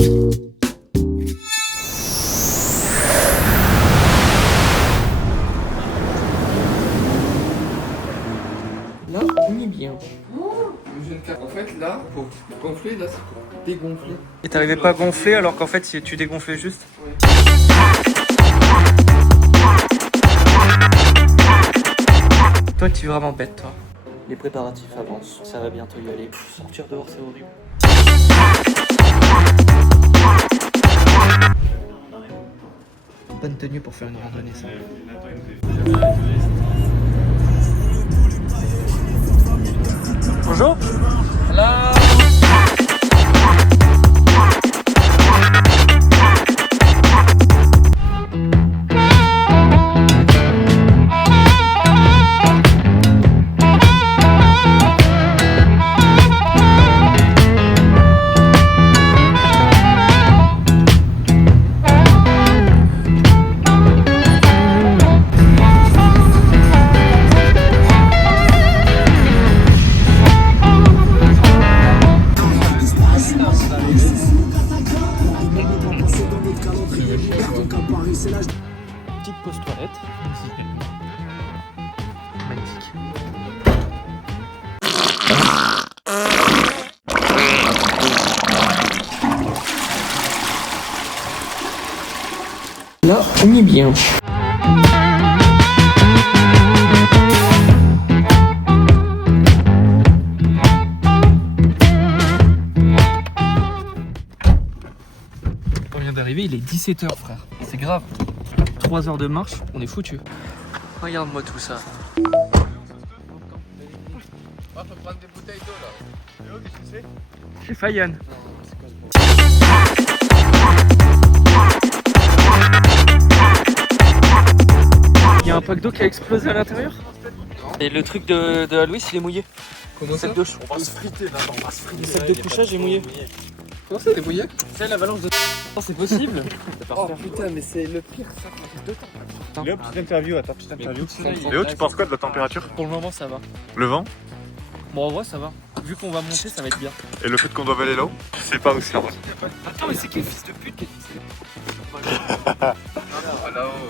Là, on est bien. En fait, là, pour gonfler, là, c'est pour dégonfler. Et t'arrivais pas à gonfler alors qu'en fait tu dégonflais juste? Ouais. Toi, tu es vraiment bête, toi. Les préparatifs avancent, ça va bientôt y aller. Sortir dehors, c'est horrible. Bonne tenue pour faire une randonnée, ça. Bonjour. Hello. Petite pause toilette. Magnifique. Là, on est bien. On vient d'arriver, il est 17h, frère. C'est grave. 3 heures de marche, on est foutu. Regarde-moi tout ça. Ah, faut prendre des bouteilles d'eau là. Qu'est-ce que c'est? C'est Fayan. Il y a un pack d'eau qui a explosé à l'intérieur. Et le truc de Aloïs, il est mouillé. Comment Le ça? sac de On va se friter là, on va se friter. Le sac de couchage est mouillé. Comment ça, t'es mouillé? C'est l'avalanche de... C'est possible. Oh putain, mais c'est le pire ça quand j'ai 2 temps. Léo, petite interview, attends, petite interview. Léo, Léo, tu penses quoi de la température? Pour le moment, ça va. Le vent? Bon, en vrai, ça va. Vu qu'on va monter, ça va être bien. Et le fait qu'on doit aller là-haut? C'est pas aussi heureux. Attends, mais c'est quel fils de pute qui a dit ça?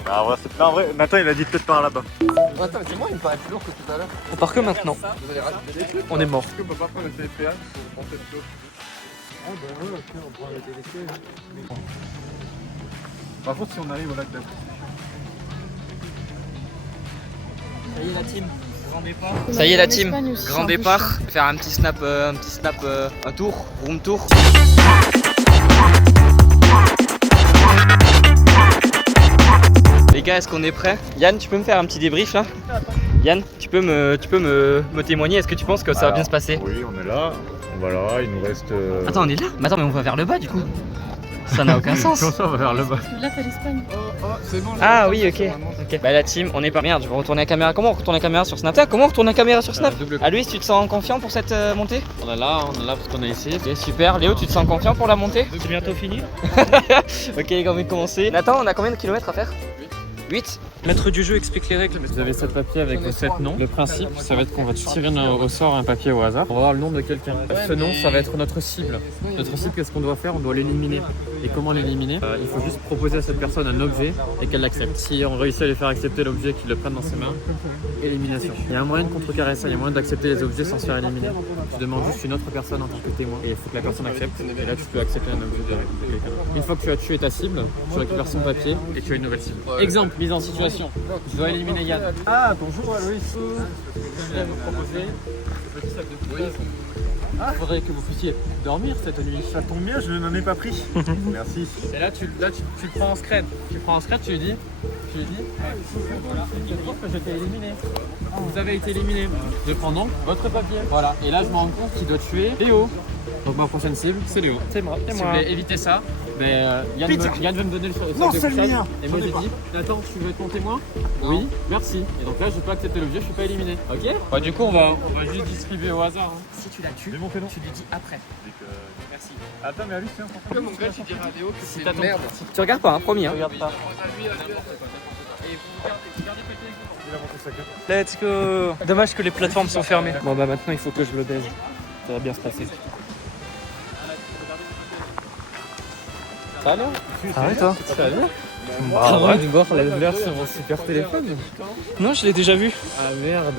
Ah ouais, c'est... Non, en vrai, Nathan il a dit peut-être par là-bas. Attends, mais c'est moi, il me paraît plus lourd que tout à l'heure. On part que maintenant. Vous allez rajouter des trucs? On est mort. Est-ce qu'on peut pas prendre le TPA pour monter plus haut? Ah bah ouais, ok, on prend le TDC. Par contre, si on arrive au lac d'Afrique. Ça y est la team, grand départ. Ça y est la team, grand départ. Faire un petit snap, un tour, room tour. Les gars, est-ce qu'on est prêts? Yann, tu peux me faire un petit débrief là? Yann, tu peux me témoigner, est-ce que tu penses que ça va bien se passer? Oui, on est là. Voilà, il nous reste. Attends, on est là? Mais attends, mais on va vers le bas du coup. Ça n'a aucun sens. Comment ça, on va vers le bas? Là, t'as l'Espagne. Oh, c'est bon. Ah oui, ok. Bah la team, on est pas... Merde, je vais retourner la caméra. Comment on retourne la caméra sur Snap? Comment on retourne la caméra sur Snap? Aloïs, tu te sens confiant pour cette montée? On est là parce qu'on a essayé. Ok, super. Léo, tu te sens confiant pour la montée? C'est bientôt fini. Ok, les gars, on va commencer. Nathan, on a combien de kilomètres à faire? 8. Maître du jeu explique les règles. Vous avez 7 papiers avec vos 7 noms. Le principe, ça va être qu'on va tirer au sort un papier au hasard. On va voir le nom de quelqu'un. Ce nom, ça va être notre cible. Notre cible, qu'est-ce qu'on doit faire? On doit l'éliminer. Et comment l'éliminer? Il faut juste proposer à cette personne un objet et qu'elle l'accepte. Si on réussit à lui faire accepter l'objet, qu'il le prenne dans ses mains, élimination. Il y a un moyen de contrecarrer ça, il y a un moyen d'accepter les objets sans se faire éliminer. Tu demandes juste une autre personne en tant que témoin et il faut que la personne accepte. Et là, tu peux accepter un objet de quelqu'un. Une fois que tu as tué ta cible, tu récupères son papier et tu as une nouvelle cible. Exemple, mise en situation. Je dois éliminer Yann. Ah, bonjour Aloïs. Je viens vous proposer le petit sac de couchage. Il faudrait que vous puissiez dormir cette nuit. Ça tombe bien, je n'en ai pas pris. Merci. Et là, tu le prends en scred. Tu le prends en scred, tu lui dis, voilà, je trouve que je t'ai éliminé. Vous avez été éliminé. Je prends donc votre papier. Voilà. Et là, je me rends compte qu'il doit tuer Léo. Donc ma prochaine cible, c'est Léo. C'est moi. Si vous voulez éviter ça, Yann veut me donner le sac de couchage. Et moi, j'ai dit, Nathan, tu veux être mon témoin? Oui, merci. Et donc là, je peux accepter l'objet, je suis pas éliminé. Ok? Bah, du coup, on va juste distribuer au hasard. Si tu la tues, tu lui dis après. Merci. Attends, mais Alice, tiens, Comme mon gars, tu diras à Léo que c'est t'attends. une merde. Tu regardes pas, hein, promis. Hein. Regarde pas. Let's go. Dommage que les plateformes sont fermées. Bon bah maintenant il faut que je le baise. Ça va bien se passer. Ça va bien? Ah ouais, toi? Ça va bien? Ah ouais. De voir la lueur sur mon super téléphone. Non, je l'ai déjà vu. Ah merde.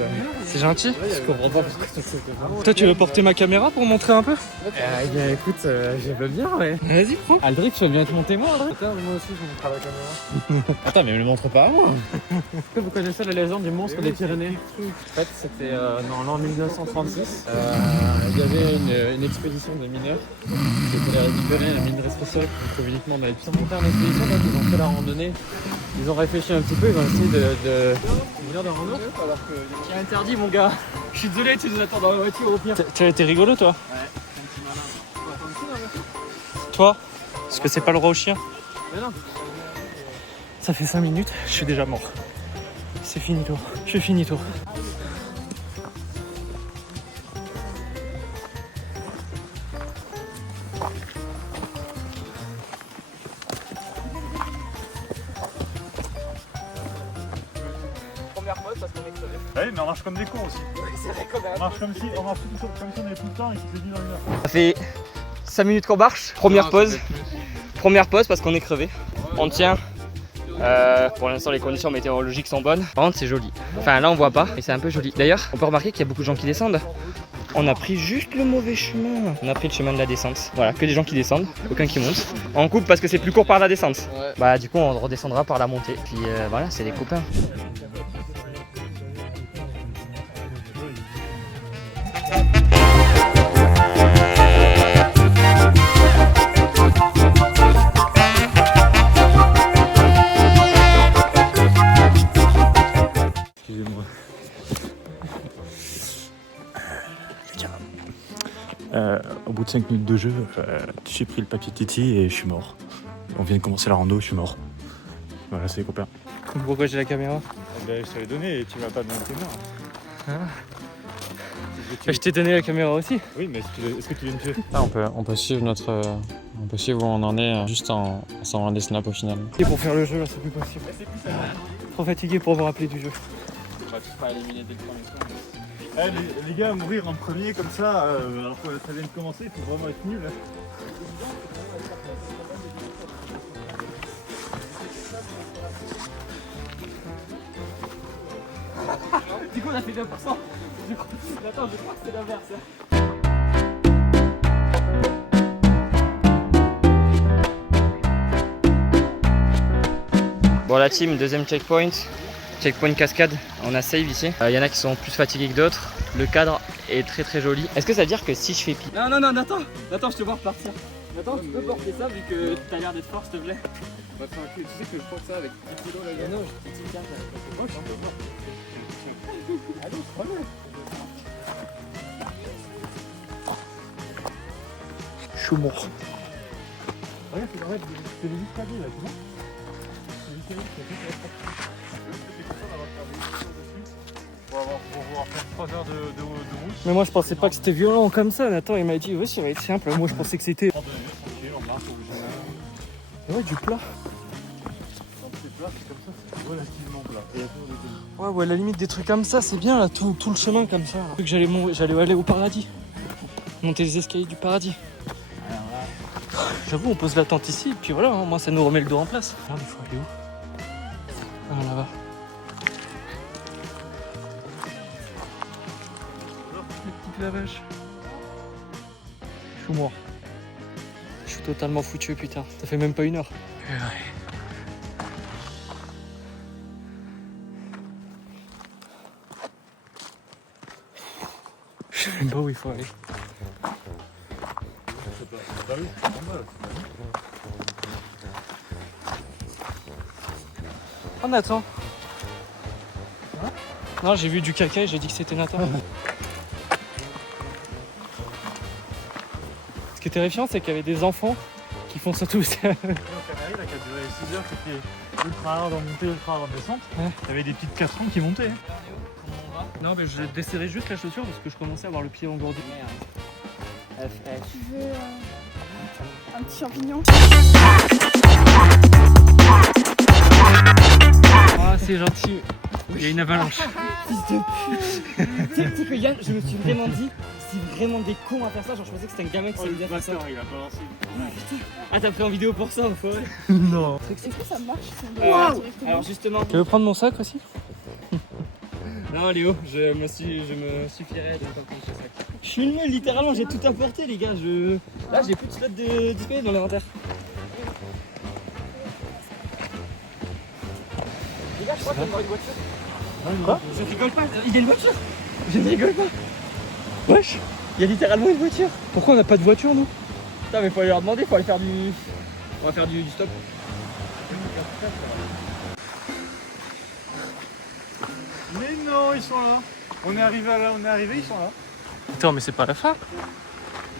C'est gentil. Je comprends pas pourquoi tu fais ça. Toi, tu veux porter ma caméra pour montrer un peu? Eh bien écoute, je veux bien, ouais. Vas-y, prends. Aldric, tu veux bien être mon témoin, Aldric? Attends, moi aussi je montre à la caméra. Attends, mais me le montre pas à moi. Est-ce que vous connaissez la légende du monstre des Pyrénées? En fait, c'était dans l'an 1936. Il y avait une expédition de mineurs qui était allée récupérer la minerai spéciale qu'on trouve uniquement dans les Pyrénées. Ils sont montés en expédition, donc ils ont fait la randonnée. Ils ont réfléchi un petit peu, ils ont essayé de venir de rando. Qui est interdit, mon gars. Je suis désolé, tu nous attends dans la voiture au pire. Tu as été rigolo, toi? Ouais. Toi? Parce que c'est pas le roi au chien. Mais non. Ça fait 5 minutes, je suis déjà mort. C'est finito. Je suis finito. Première mode parce qu'on est crevé. Ouais, mais on marche comme des cons aussi. C'est vrai quand même. On marche comme si on avait tout le temps et qu'il s'est dit dans une heure. Ça fait 5 minutes qu'on marche. Première pause. Première pause parce qu'on est crevé. On tient. Pour l'instant les conditions météorologiques sont bonnes. Par contre c'est joli. Enfin là on voit pas et c'est un peu joli. D'ailleurs on peut remarquer qu'il y a beaucoup de gens qui descendent. On a pris juste le mauvais chemin. On a pris le chemin de la descente. Voilà, que des gens qui descendent, aucun qui monte. On coupe parce que c'est plus court par la descente. Ouais. Bah du coup on redescendra par la montée. Puis voilà, c'est des copains. Excusez-moi. Au bout de 5 minutes de jeu, j'ai pris le papier Titi et je suis mort. On vient de commencer la rando, je suis mort. Voilà, c'est les copains. Pourquoi j'ai la caméra? Ben, je te l'ai donné et tu m'as pas donné tes mains. Je t'ai donné la caméra aussi. Oui, mais est-ce que tu viens de tuer? On peut suivre on peut suivre où on en est juste en s'envoyant des snaps au final. Et pour faire le jeu là c'est plus possible. Trop fatigué pour me rappeler du jeu. On va tous pas éliminer dès le premier tour. Les gars, mourir en premier comme ça, alors que ça vient de commencer, il faut vraiment être nul. Du coup on a fait 2%. Attends, je crois que c'est l'inverse. Bon la team, deuxième checkpoint. Checkpoint cascade, on a save ici. Il y en a qui sont plus fatigués que d'autres. Le cadre est très très joli. Est-ce que ça veut dire que si je fais pied... Non, attends, je te vois repartir. Attends, tu peux porter ça vu que t'as l'air d'être fort, s'il te plaît. Bah, tu sais que je porte ça avec 10 kilos là. Non, je te tiens avec Allez, prends-le. Je suis mort. Regarde, c'est les escaliers là, tu vois? C'est les escaliers qui pour pouvoir faire 3 heures de route. Mais moi je pensais pas que c'était violent comme ça. Nathan il m'a dit ouais, ça va être simple. Moi je pensais que c'était. Tranquille, on marche, on Ouais, du plat. Quand c'est plat, c'est comme ça, c'est relativement plat. Et il y a toujours des Ouais, à la limite des trucs comme ça, c'est bien là, tout le chemin comme ça. J'ai cru que j'allais aller au paradis. Monter les escaliers du paradis. J'avoue, on pose la tente ici, et puis voilà, hein, moi ça nous remet le dos en place. Regarde, il faut aller où? Ah, là-bas. Les petites lavages. Je suis mort. Je suis totalement foutu, putain. Ça fait même pas 1 heure. Je sais même pas où il faut aller. Oh Nathan. Non, j'ai vu du caca et j'ai dit que c'était Nathan. Ce qui est terrifiant, c'est qu'il y avait des enfants qui font ça tous. Canaries, là, qui a duré 6 heures, c'était ultra hard en montée, ultra hard en descente. Ouais. T'avais des petites castrons qui montaient. Hein. Non, mais je desserrais juste la chaussure parce que je commençais à avoir le pied engourdi. Tu veux un petit champignon? Ah, c'est gentil. Il y a une avalanche. Fils de pute. Tu sais que Yann, je me suis vraiment dit, c'est vraiment des cons à faire ça. Genre, je pensais que c'était un gamin qui savait bien faire ça. Il a balancé. Ah, t'as pris en vidéo pour ça, enfoiré. Non. Est-ce que ça marche si on Wow. doit directement Alors, justement. Tu veux prendre mon sac aussi? Non, Léo, je me suffirais de pas prendre ce sac. Je suis une meule, littéralement, j'ai tout apporté, les gars. Là, j'ai plus de slots disponibles dans l'inventaire. Les gars, je crois qu'il y a une voiture. Quoi? Je rigole pas, il y a une voiture. Je ne rigole pas. Wesh, il y a littéralement une voiture. Pourquoi on n'a pas de voiture, nous? Putain, mais faut aller leur demander, faut aller faire du. On va faire du stop. Mais non, ils sont là. On est arrivé là, ils sont là. Attends, mais c'est pas la fin?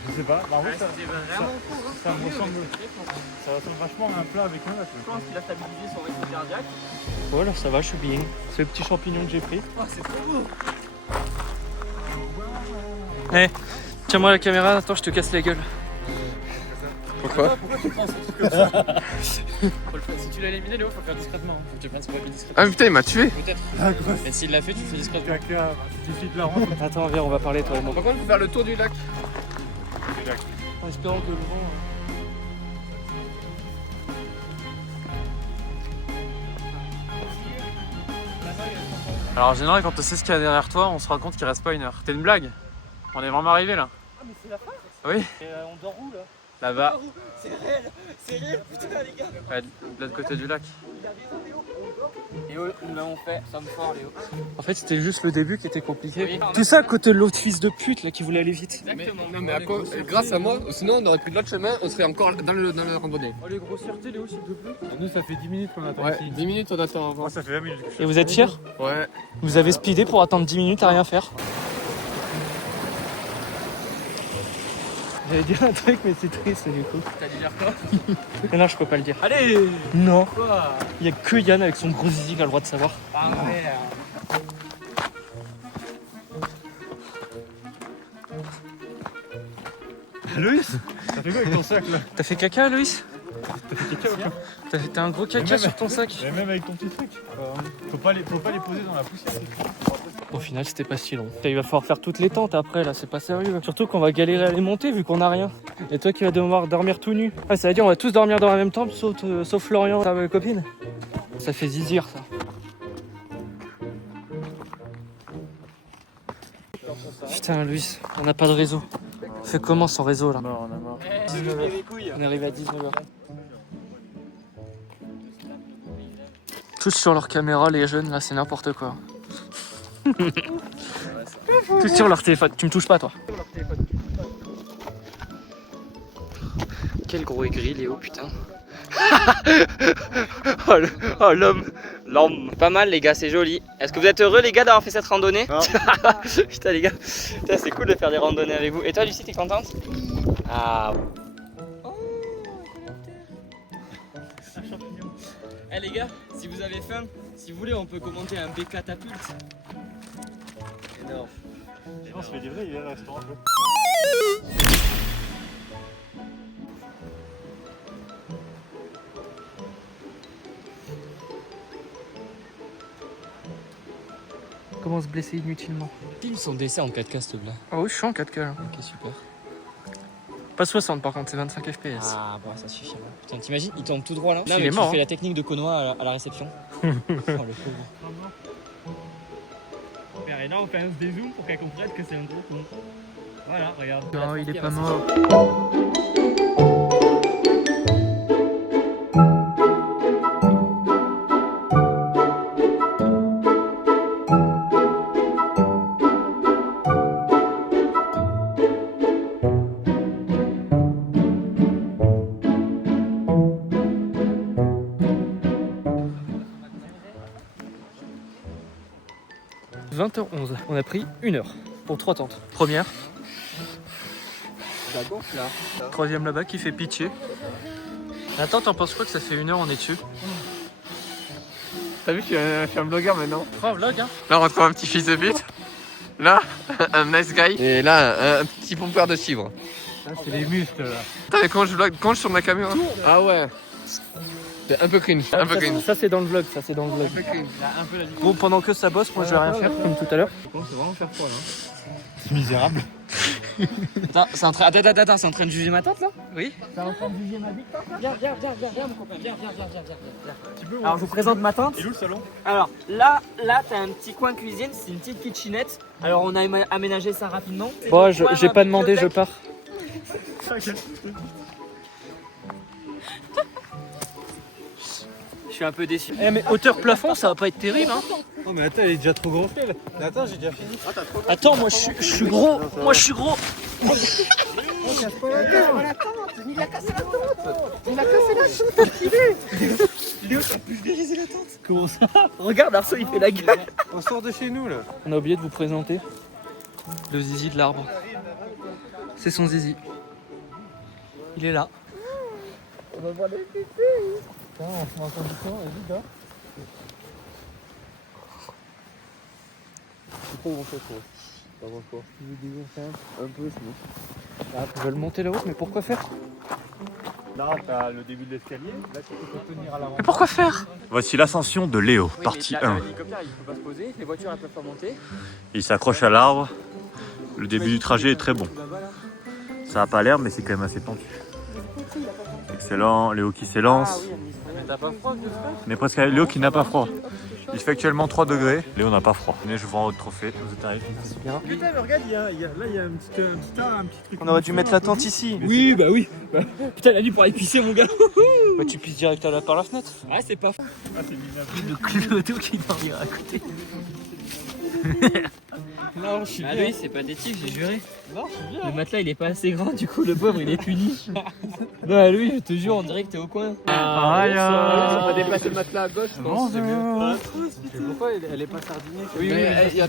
Je sais pas. Par contre, ça me ressemble. Ça ressemble vachement à un plat avec un lac. Je pense qu'il a stabilisé son rythme cardiaque. Voilà, ça va, je suis bien. C'est le petit champignon que j'ai pris. Oh, c'est trop beau. Eh, tiens-moi la caméra, attends, je te casse la gueule. Pourquoi? Pourquoi tu prends ce truc comme ça? Si tu l'as éliminé, Léo, faut faire discrètement. Faut que tu prennes ce produit discrètement. Ah mais putain, il m'a tué. Peut-être. Et s'il l'a fait, tu fais discrètement. Caca, tu suffit de la rendre. Attends, viens, on va parler, toi et moi. Par contre, il faut faire le tour du lac. En espérant que le vent. Alors en général, quand on sait ce qu'il y a derrière toi, on se rend compte qu'il reste pas une heure. T'es une blague? On est vraiment arrivé là. Ah, mais c'est la fin? Oui. Et on dort où là? Là-bas, C'est réel, putain, les gars. ouais, de l'autre côté du lac. Il a raison, Léo, on dort. Léo, nous l'avons fait, sommes forts, Léo. En fait, c'était juste le début qui était compliqué. Oui. Tout ça à côté de l'autre fils de pute là qui voulait aller vite. Exactement. Non mais à quoi, grâce à moi, sinon on aurait pris de l'autre chemin, on serait encore dans le randonnée. Oh, les grossièretés, Léo, s'il te plaît. Nous, ça fait 10 minutes qu'on attend Ouais, 10 minutes on attend avant. ça fait 20 minutes. Et vous êtes fiers? Ouais. Vous avez speedé pour attendre 10 minutes à rien faire? J'allais dire un truc, mais c'est triste du coup. T'as dit dire quoi? Mais non, je peux pas le dire. Allez! Non, Quoi? il y a que Yann avec son gros zizi qui a le droit de savoir. Ah merde. Loïs, t'as fait quoi avec ton sac là? T'as fait caca, Loïs? T'as fait caca? T'as fait un gros caca sur ton sac? Et même avec ton petit truc. Faut pas les poser dans la poussière. Au final, c'était pas si long. Il va falloir faire toutes les tentes après là, c'est pas sérieux. Surtout qu'on va galérer à les monter vu qu'on a rien. Et toi qui vas devoir dormir tout nu. Ah, ça veut dire on va tous dormir dans la même tente sauf Florian, ta copine. Ça fait zizir ça. Putain, Luis, on n'a pas de réseau. On fait comment sans réseau là? Non, on a marre. On est arrivé à 19h. Tous sur leur caméra, les jeunes là, c'est n'importe quoi. Tous sur leur téléphone. Tu me touches pas, toi. Quel gros aigri, Léo, putain. Oh l'homme. Pas mal les gars, c'est joli. Est-ce que vous êtes heureux les gars d'avoir fait cette randonnée? Putain les gars, putain, c'est cool de faire des randonnées avec vous. Et toi Lucie, t'es contente? Ah. Eh les gars, si vous avez faim, si vous voulez, on peut commenter un B catapulte. Énorme. On se fait livrer, il y a un restaurant. Comment se blesser inutilement? Filme son décès en 4K s'il te plaît. Ah oui, je suis en 4K là. Ok, super. Pas 60 par contre, c'est 25 FPS. Ah bon, ça suffit. Putain, t'imagines, il tombe tout droit là. Il est mais tu mort, fais hein. la technique de Konoha à la réception. Oh le pauvre. Et là on fait un dézoom pour qu'elle comprenne que c'est un gros con. Voilà, regarde. Non, il est pas mort. « 20h11, on a pris 1 heure pour 3 tentes. Première, La gonfle là. troisième là-bas qui fait pitié. Attends, t'en penses quoi que ça fait 1 heure on est dessus? T'as vu, je suis un blogueur maintenant. Oh, vlog hein. Là on retrouve un petit fils de pute. Là, un nice guy. Et là, un petit pompeur de fibres. Là c'est les muscles là. Putain, mais quand je vlog, quand je tourne ma caméra. Ah ouais. C'est un peu cringe. Un peu cringe. Ça c'est dans le vlog, ça c'est dans le vlog. Un peu cringe. Bon, pendant que ça bosse, moi je vais rien faire comme tout à l'heure. Je pense vraiment faire quoi là. C'est misérable. Attends, c'est en train de juger ma tante là? Oui. T'es en train de juger ma victoire là? Viens mon copain, viens. Alors je vous présente ma tante. Il est où le salon? Alors là t'as un petit coin cuisine, c'est une petite kitchenette. Alors on a aménagé ça rapidement. Bon, j'ai pas demandé, je pars. Je suis un peu déçu. Eh mais hauteur plafond, ça va pas être terrible hein. Oh mais attends, il est déjà trop gonflé là. Mais attends, j'ai déjà fini. Attends, moi je suis gros. Moi je suis gros. Comment ça? Regarde Arceau, il fait la gueule. On sort de chez nous là. On a oublié de vous présenter le zizi de l'arbre. C'est son zizi. Il est là. On va voir les tétés. Putain, on se met encore du temps, vas-y, là. C'est trop grand chose, pas grand quoi. Tu veux des simple, un peu sinon. Ah, ils veulent monter la haute, mais pourquoi faire? Là, t'as le début de l'escalier. Là, tu peux tenir à l'avant. Mais pourquoi faire? Voici l'ascension de Léo, partie 1. L'hélicoptère il peut pas se poser, les voitures elles peuvent pas monter. Il s'accroche à l'arbre. Le début du trajet est très bon. Ça a pas l'air, mais c'est quand même assez tendu. Excellent, Léo qui s'élance. Mais t'as pas froid, Mais presque Léo qui n'a pas froid. Il fait actuellement 3 degrés. Léo n'a pas froid. Venez, je vous rends votre trophée. Vous êtes arrivé. Putain, mais regarde, là, il y a un petit truc. On aurait dû mettre la tente ici. Oui. Putain la nuit pour aller pisser mon gars. Bah, tu pisses direct par la fenêtre. Ouais c'est pas fou. Le Clodo qui dormira à côté. Non je suis bien. Lui c'est pathétique j'ai juré. Non je suis bien. Le matelas il est pas assez grand du coup le pauvre il est puni. Non lui je te jure on dirait que t'es au coin. On va déplacer le matelas à gauche je pense c'est mieux. Pourquoi elle est pas sardinée? Oui il y a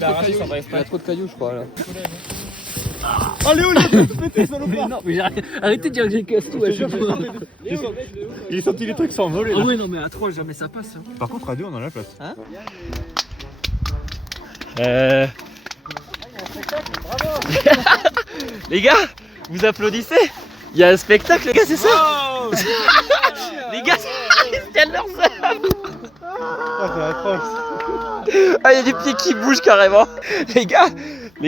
trop de cailloux je crois là. Oh Léo, il a tout pété, salopard. Non, mais arrêtez de dire que j'ai casse tout à chaque fois. Il est sorti les trucs s'envoler Ah là. ouais, non, mais à 3, jamais ça passe. Hein. Par contre, à 2, on a la place. Les gars, vous applaudissez? Il y a un spectacle les gars c'est ça? Les gars ils se tiennent leurs œuvres. Ah, c'est atroce. Ah il y a des pieds qui bougent carrément. Les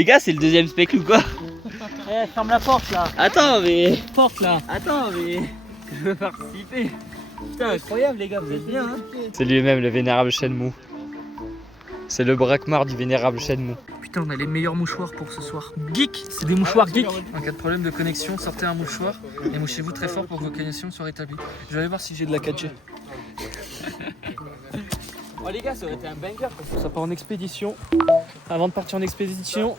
gars c'est le deuxième spectacle ou quoi? Eh, ferme la porte là. Attends mais... Porte là. Attends mais... Je veux participer. Putain incroyable les gars vous êtes bien hein. C'est lui-même le vénérable Shenmue. C'est le braquemar du vénérable Shenmue. Putain, on a les meilleurs mouchoirs pour ce soir. Geek, c'est des mouchoirs geek. En cas de problème de connexion, sortez un mouchoir et mouchez-vous très fort pour que vos connexions soient rétablies. Je vais aller voir si j'ai de la 4G. Oh les gars ça aurait été un banger. Ça part en expédition. Avant de partir en expédition,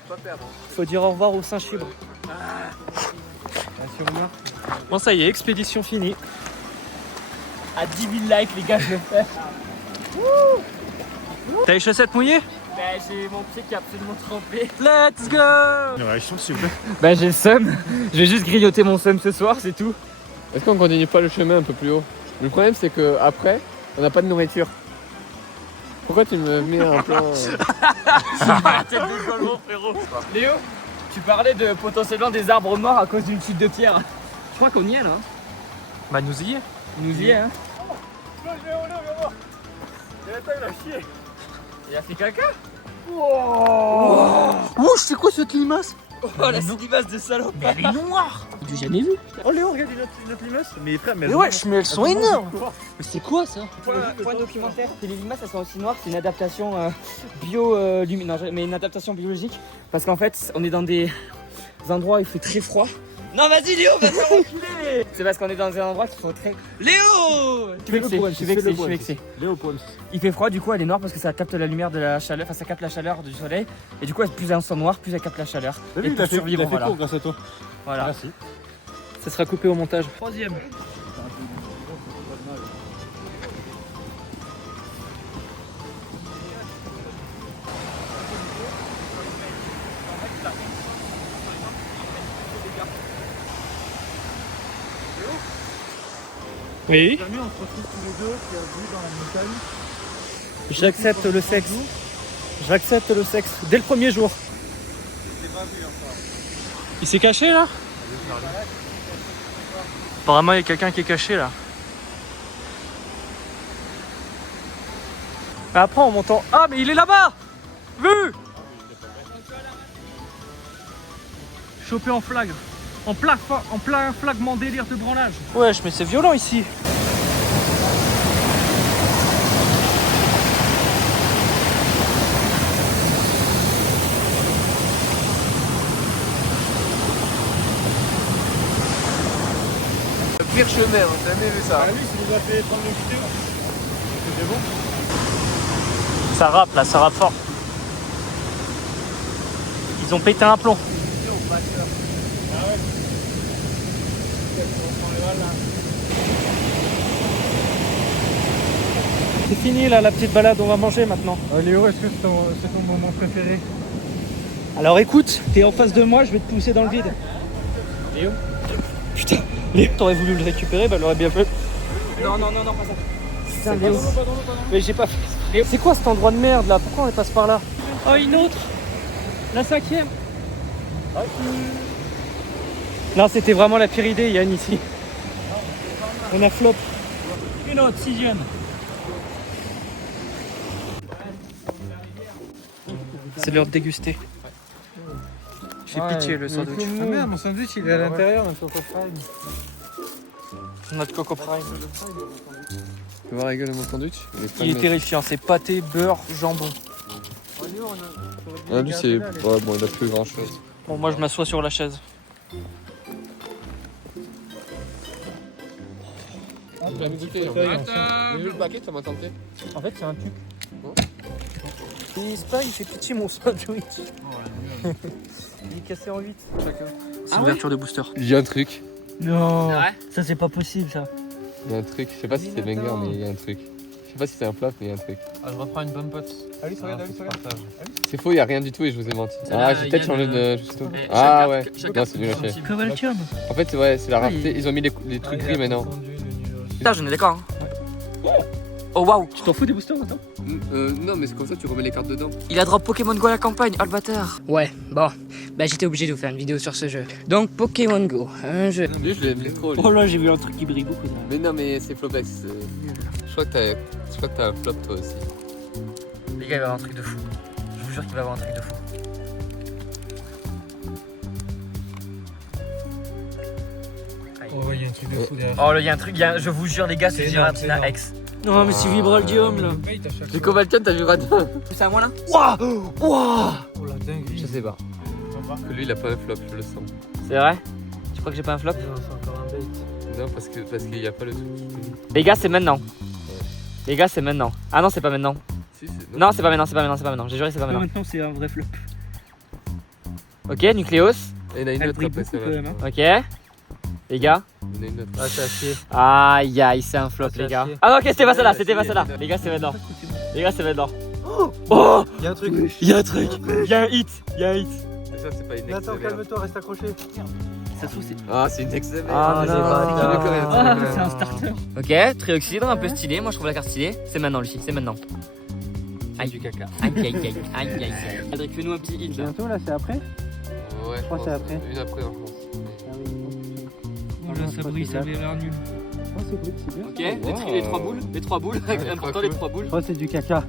faut dire au revoir au Saint-Chibre. Bon ça y est, expédition finie. À 10 000 likes les gars je le fais. T'as les chaussettes mouillées? Bah j'ai mon pied qui est absolument trempé. Let's go! Une réaction, s'il vous plaît. Bah j'ai le seum. Je vais juste grignoter mon seum ce soir c'est tout. Est-ce qu'on continue pas le chemin un peu plus haut? Le problème c'est que après, on n'a pas de nourriture. Pourquoi tu me mets un plan Léo, tu parlais de potentiellement des arbres morts à cause d'une chute de pierre. Je crois qu'on y est là. Bah nous y est. Nous y est hein. Il a fait caca. Oh, c'est quoi cette limace? Oh la limace de salope. Mais elle est noire. J'ai jamais vu. Oh Léo, regarde notre limace. Mais frère, mais Mais wesh, mais elles sont énormes. Mais c'est quoi ça? Point documentaire. Les limaces elles sont aussi noires, c'est une adaptation mais une adaptation biologique. Parce qu'en fait on est dans des endroits où il fait très froid. Non vas-y Léo, vas-y reculer. C'est parce qu'on est dans des endroits qui font très... Léo! Je suis vexé. Léo, poème. Il fait froid du coup elle est noire parce que ça capte la lumière de la chaleur, enfin ça capte la chaleur du soleil. Et du coup plus elles sont noires, plus elles captent la chaleur. Et pour survivre, il a fait voilà. court grâce à toi. Voilà. Merci. Ça sera coupé au montage. Troisième. Oui. Jamais on se retrouve tous les deux perdus dans la montagne. J'accepte le sexe. J'accepte le sexe dès le premier jour. Il s'est caché là? Apparemment il y a quelqu'un qui est caché là. Après en montant... Ah mais il est là-bas! Vu! Chopé en flagre. En plein flagement délire de branlage. Wesh, mais c'est violent ici. Le pire chemin, on a jamais vu ça. Lui, il nous a fait 30 minutes vidéo. C'était bon. Ça rappe là, ça rappe fort. Ils ont pété un plomb. C'est fini là la petite balade, on va manger maintenant. Léo, est-ce que c'est ton moment préféré? Alors écoute, t'es en face de moi, je vais te pousser dans le vide. Léo? Putain, Léo, t'aurais voulu le récupérer, bah l'aurait bien fait. Non, pas ça. Putain, Léo. Mais j'ai pas fait. Léo, c'est quoi cet endroit de merde là? Pourquoi on passe par là? Oh, une autre. La 5e. Non, c'était vraiment la pire idée, Yann, ici. On a flop. Une autre, 6e. C'est l'heure de déguster. J'ai pitié le sandwich. Ah merde, mon sandwich il est à l'intérieur, notre Coco Prime. Notre Coco Prime. Tu peux voir la gueule de mon sandwich? Il est terrifiant, c'est pâté, beurre, jambon. Ah, lui, c'est. Ouais, bon, il a plus grand chose. Bon, moi je m'assois sur la chaise. Tu l'as goûté, j'ai vu le paquet, ça m'a tenté. En fait, c'est un tuc. Il fait pitié mon sandwich. Il est cassé en 8. C'est l'ouverture de booster. Il y a un truc. Non, ça c'est pas possible ça. Il y a un truc. Je sais pas si c'est banger, mais il y a un truc. Je sais pas si c'est un flop, mais il y a un truc. Ah, je reprends une bonne pote. Allez, regarde. C'est faux, il y a rien du tout et je vous ai menti. Celle-là, Ah, j'ai peut-être Yann, changé de. Juste... Eh, Ah chacun- ouais. chacun Non, c'est nul à chier. Covaltium. En fait, ouais, c'est la rareté. Ils ont mis les trucs gris maintenant. Putain, j'en ai d'accord. Oh waouh. Tu t'en fous des boosters maintenant? Non, mais c'est comme ça, tu remets les cartes dedans. Il a drop Pokémon Go à la campagne, oh le bâtard. Ouais, bon, bah j'étais obligé de vous faire une vidéo sur ce jeu. Donc Pokémon Go, un jeu. Lui, je l'aime trop. lui. Oh là, j'ai vu un truc qui brille beaucoup. Mais non, mais c'est Flopex. Je crois que t'as un flop toi aussi. Les gars, il va avoir un truc de fou. Je vous jure qu'il va avoir un truc de fou. Oh, il y a un truc de fou derrière. Oh là, il y a un truc, je vous jure les gars, c'est énorme, c'est un énorme. ex. Non, mais c'est Vibraldium là. Les Covaltium, t'as vu Radin? C'est à moi là? Waouh. Oh la dinguerie. Je sais pas. Parce que lui, il a pas un flop, je le sens. C'est vrai? Tu crois que j'ai pas un flop? Non, c'est encore un bait. Non, parce qu'il y a pas le truc. Les gars, c'est maintenant. Les gars, c'est maintenant. Ah non, c'est pas maintenant. Si, c'est. Non, c'est pas maintenant. J'ai juré, c'est pas maintenant. Maintenant, c'est un vrai flop. Ok, Nucléos. Et il y en a une Elle autre brille après, beaucoup c'est quand vrai. même. Hein. Ok. Les gars. Il y en a une autre. Ah, c'est à chier. Aïe aïe, c'est un flop, c'est les à gars. chier. Ah non, ok, c'était pas ça là, c'était pas ça là. Les gars, c'est maintenant. Les gars, c'est maintenant. Oh, Il y a un truc. il y a un truc. Il y a un hit. Il y a un hit. Mais ça, c'est pas une Mais attends, XMR. calme-toi, reste accroché. Ça se trouve, c'est. Ah, c'est une XMR. Ah, c'est non. pas. Ah, c'est un starter. Ok, trioxydre, un peu stylé. Moi, je trouve la carte stylée. C'est maintenant, Lucie, c'est maintenant. Aïe du caca. Aïe aïe aïe aïe aïe aïe. Adrien, fais-nous un petit hit là. Bientôt là, c'est après? Ouais, je crois que c'est après. Une après, en France. Oh là, ça brille, ça avait l'air nul. Oh, c'est good, c'est bien. Ok, les 3 boules. Les 3 boules. Important, les 3 boules. Oh, c'est du caca.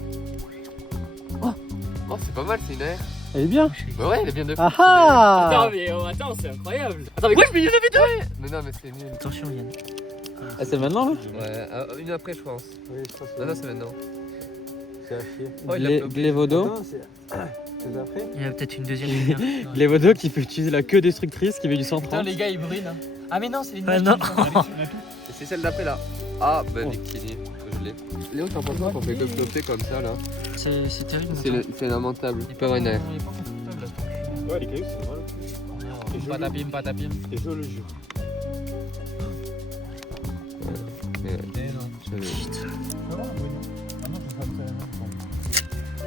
Oh, c'est pas mal, c'est une air. Elle est bien. Bah ouais, elle est bien de fou. Ah ah! Attends, mais attends, c'est incroyable. Attends, mais quoi, je me disais vidéo? Mais non, mais c'est nul. Attention, Yann. Ah, c'est maintenant là? Ouais, une après, je pense. Oui, je crois que Non, non, c'est maintenant. c'est à chier. Oh, il a flopé. Glévodo. Attends, c'est après? Il y a peut-être une deuxième lumière. Glévodo qui peut utiliser la queue destructrice qui met du 130. les gars, ils brillent. Ah, mais non, c'est les Ah non. Et c'est celle d'après là. Ah, bah, Bikini. Je l'ai. Léo, t'en penses quoi qu'on fait que flotter comme ça là? C'est terrible. C'est lamentable. Hyper vénère. Ouais, les cailloux, c'est normal. Patapim. Et je le jure.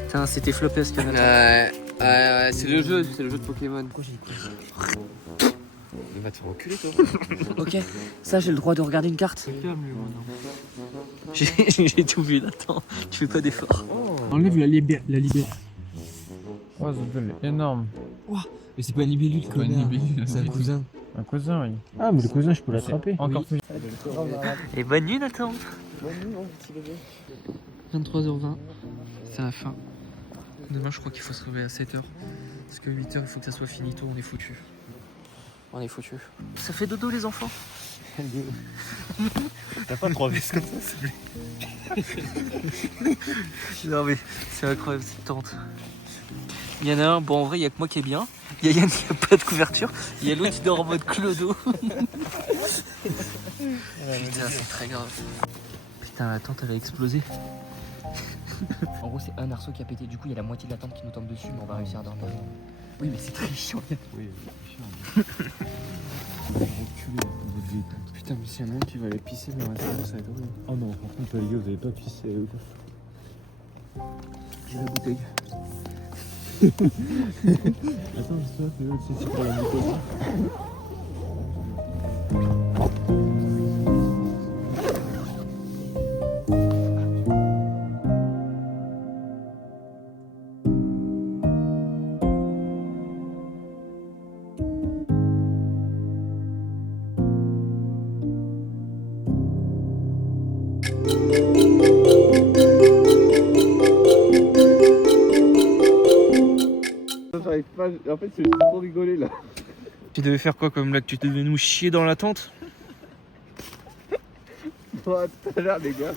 Putain, c'était floppé ce canal. Ouais, c'est le jeu de Pokémon. Il va te faire enculer toi. Ok, ça, j'ai le droit de regarder une carte. J'ai tout vu, attends. Tu fais pas d'effort. Enlève la libère. Oh, c'est énorme. Mais c'est pas un libellule, Pas une libellule, c'est un cousin. Un cousin, oui. Ah, mais le cousin, je peux l'attraper. Encore plus. Et bonne nuit, Nathan. 23h20, c'est la fin. Demain, je crois qu'il faut se réveiller à 7h. Parce que 8h, il faut que ça soit finito, on est foutu. On est foutus. Ça fait dodo les enfants. T'as pas 3 vis comme ça, s'il te plaît. Non mais c'est incroyable cette tente. Il y en a un, bon en vrai il y a que moi qui est bien. Il y a Yann qui a pas de couverture. Il y a l'autre qui dort en mode clodo. Putain c'est très grave. Putain la tente elle a explosé. En gros c'est un arceau qui a pété, du coup il y a la moitié de la tente qui nous tombe dessus mais on va réussir à dormir. Oui mais c'est très chiant. Oui, putain, mais s'il y en a un qui va aller pisser dans la salle, ça va être horrible. Oh non, par contre, les gars, vous avez pas pissé. J'ai la bouteille. Attends, c'est pour la bouteille. J'arrive pas, en fait, c'est trop rigoler là. Tu devais faire quoi comme blague? Tu devais nous chier dans la tente? Oh, tout à l'heure, les gars.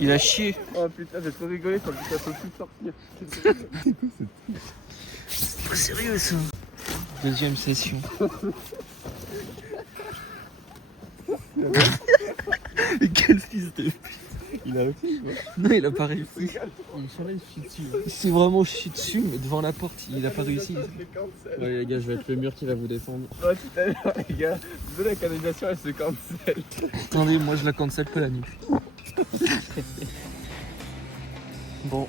Il a chié. Oh putain, j'ai trop rigolé quand ça peut plus sortir. C'est pas sérieux ça. Deuxième session. Quel fils de... Il a aussi, quoi. Non, il a pas réussi. Il s'est vraiment chié dessus, mais devant la porte, il a pas réussi. Ouais, les gars, je vais être le mur qui va vous défendre. Ouais, tout à l'heure, les gars. De la canalisation, elle se cancelle. Attendez, moi je la cancelle pas la nuit. Bon,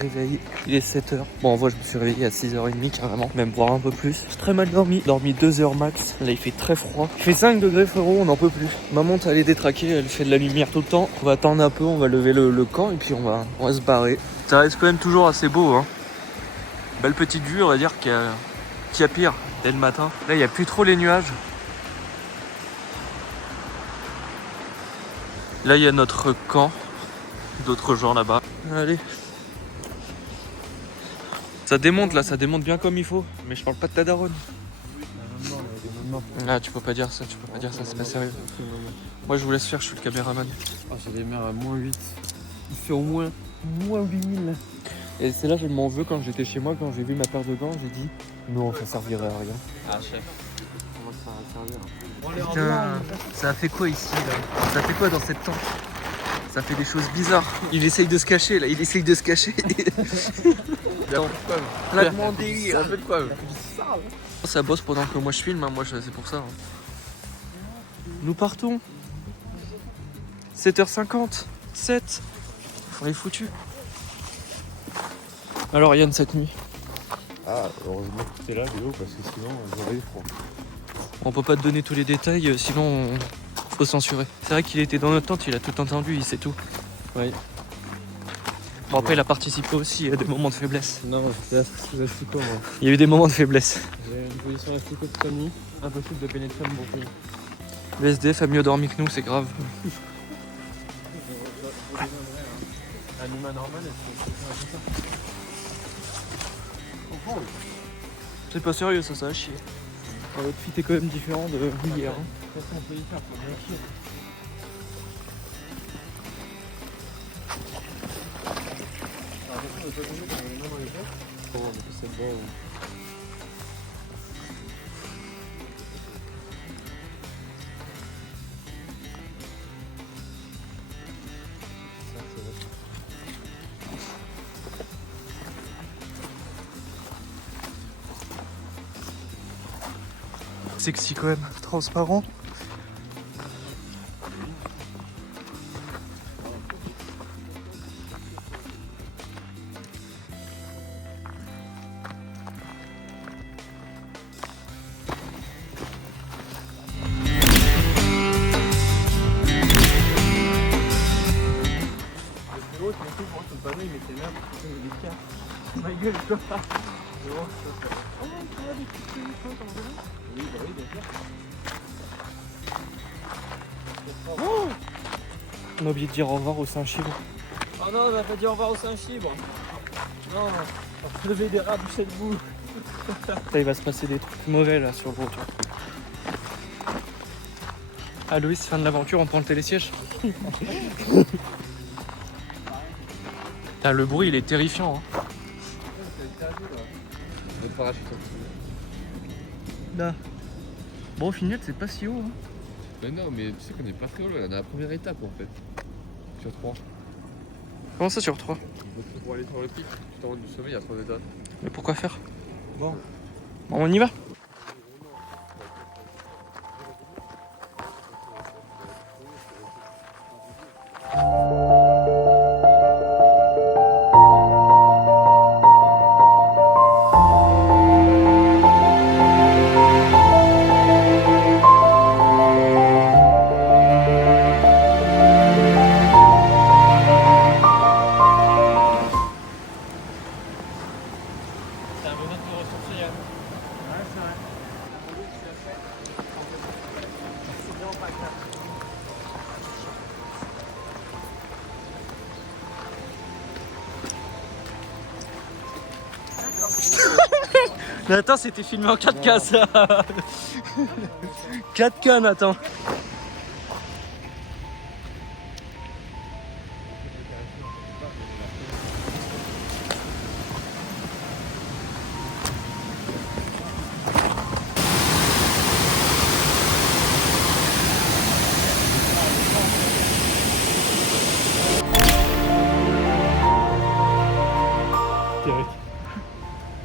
réveil, il est 7h. Bon, en vrai, je me suis réveillé à 6h30 carrément, même voire un peu plus. J'ai très mal dormi, 2 heures max. Là, il fait très froid. Il fait 5 degrés, frérot, on n'en peut plus. Ma montre, elle est détraquée, elle fait de la lumière tout le temps. On va attendre un peu, on va lever le camp et puis on va se barrer. Ça reste quand même toujours assez beau, hein. Belle petite vue, on va dire qu'il y a pire dès le matin. Là, il n'y a plus trop les nuages. Là, il y a notre camp. D'autres gens là-bas. Allez. Ça démonte là, ça démonte bien comme il faut. Mais je parle pas de ta daronne. Ah, tu peux pas dire ça, c'est pas sérieux. Moi, je vous laisse faire, je suis le caméraman. Oh, j'ai des mers à -8. Il fait au moins -8000 là. Et c'est là, je m'en veux quand j'étais chez moi, quand j'ai vu ma paire de gants, j'ai dit non, ça servirait à rien. Ah, chef. Comment ça va servir? Putain, ça a fait quoi ici là? Ça a fait quoi dans cette tente? Ça fait des choses bizarres. Il essaye de se cacher là, il essaye de se cacher. Attends, platement délire. Ça fait quoi? Ça bosse pendant que moi je filme, hein. Moi c'est pour ça. Nous partons. 7h50. 7. On est foutus. Alors Yann, cette nuit? Ah, heureusement que t'es là, Léo, parce que sinon, j'aurais eu froid. On peut pas te donner tous les détails, sinon faut censurer. C'est vrai qu'il était dans notre tente, il a tout entendu, il sait tout. Oui. Bon après il a participé aussi à des moments de faiblesse. Non, c'est asticot moi. Il y a eu des moments de faiblesse. J'ai une position asticot toute la nuit. Impossible de pénétrer mon bon. Le SDF a mieux dormi que nous, c'est grave. Un humain normal, est-ce que C'est pas sérieux ça a chier. Votre fit est quand même différent de hier. Hein. qu'est-ce qu'on peut y faire? Faut bien chier. C'est bon. Sexy quand même, transparent. Ma gueule, toi. On a oublié de dire au revoir au Saint-Chibre. Oh non, on va pas dire au revoir au Saint-Chibre. Non, on va lever des rats bouchés debout. Là, il va se passer des trucs mauvais là sur le voiture. Ah Louis, fin de l'aventure, on prend le télésiège. Putain, le bruit il est terrifiant. Hein. Là. Bon, au final, c'est pas si haut. Hein. Mais non, mais tu sais qu'on est pas très haut là, on est à la première étape en fait. Sur 3. Comment ça sur 3? Pour aller sur le pic, tout en haut du sommet, il y a 3 étapes. Mais pourquoi faire? Bon, on y va. Mais attends, c'était filmé en 4K ça. 4K Nathan.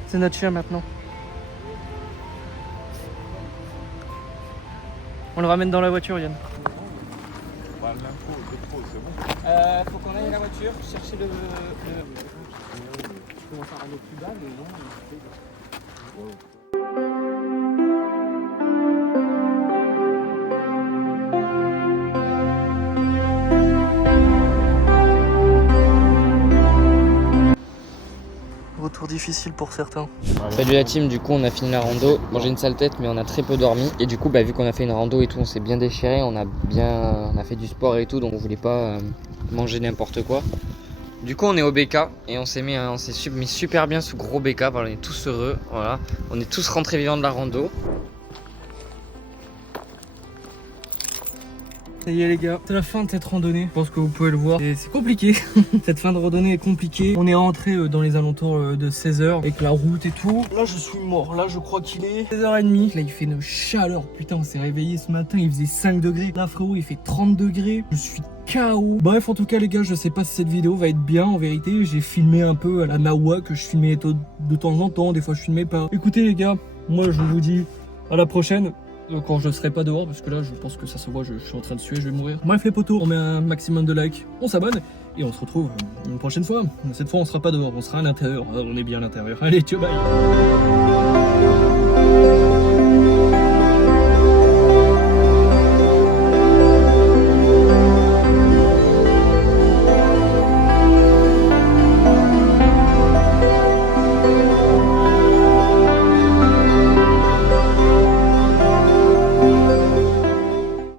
C'est notre chien maintenant. On le ramène dans la voiture, Yann. Faut qu'on aille à la voiture, chercher le... Je commence à ramener plus bas, mais non. Retour difficile pour certains. Salut la team, du coup on a fini la rando. Bon j'ai une sale tête mais on a très peu dormi. Et du coup vu qu'on a fait une rando et tout, on s'est bien déchiré, on a fait du sport et tout, donc on voulait pas manger n'importe quoi. Du coup on est au BK et on s'est mis super bien sous gros BK, on est tous heureux, voilà. On est tous rentrés vivants de la rando. Ça y est les gars, c'est la fin de cette randonnée, je pense que vous pouvez le voir. C'est compliqué, cette fin de randonnée est compliquée. On est rentré dans les alentours de 16h avec la route et tout. Là je suis mort, là je crois qu'il est 16h30. Là il fait une chaleur, putain on s'est réveillé ce matin, il faisait 5 degrés. Là frérot il fait 30 degrés, je suis KO. Bref en tout cas les gars, je sais pas si cette vidéo va être bien en vérité. J'ai filmé un peu à la Nawa, que je filmais de temps en temps, des fois je filmais pas. Écoutez les gars, moi je vous dis à la prochaine. Quand je serai pas dehors, parce que là je pense que ça se voit, je suis en train de suer, je vais mourir. Bref les potos, on met un maximum de likes, on s'abonne et on se retrouve une prochaine fois. Cette fois on sera pas dehors, on sera à l'intérieur, on est bien à l'intérieur. Allez, ciao, bye.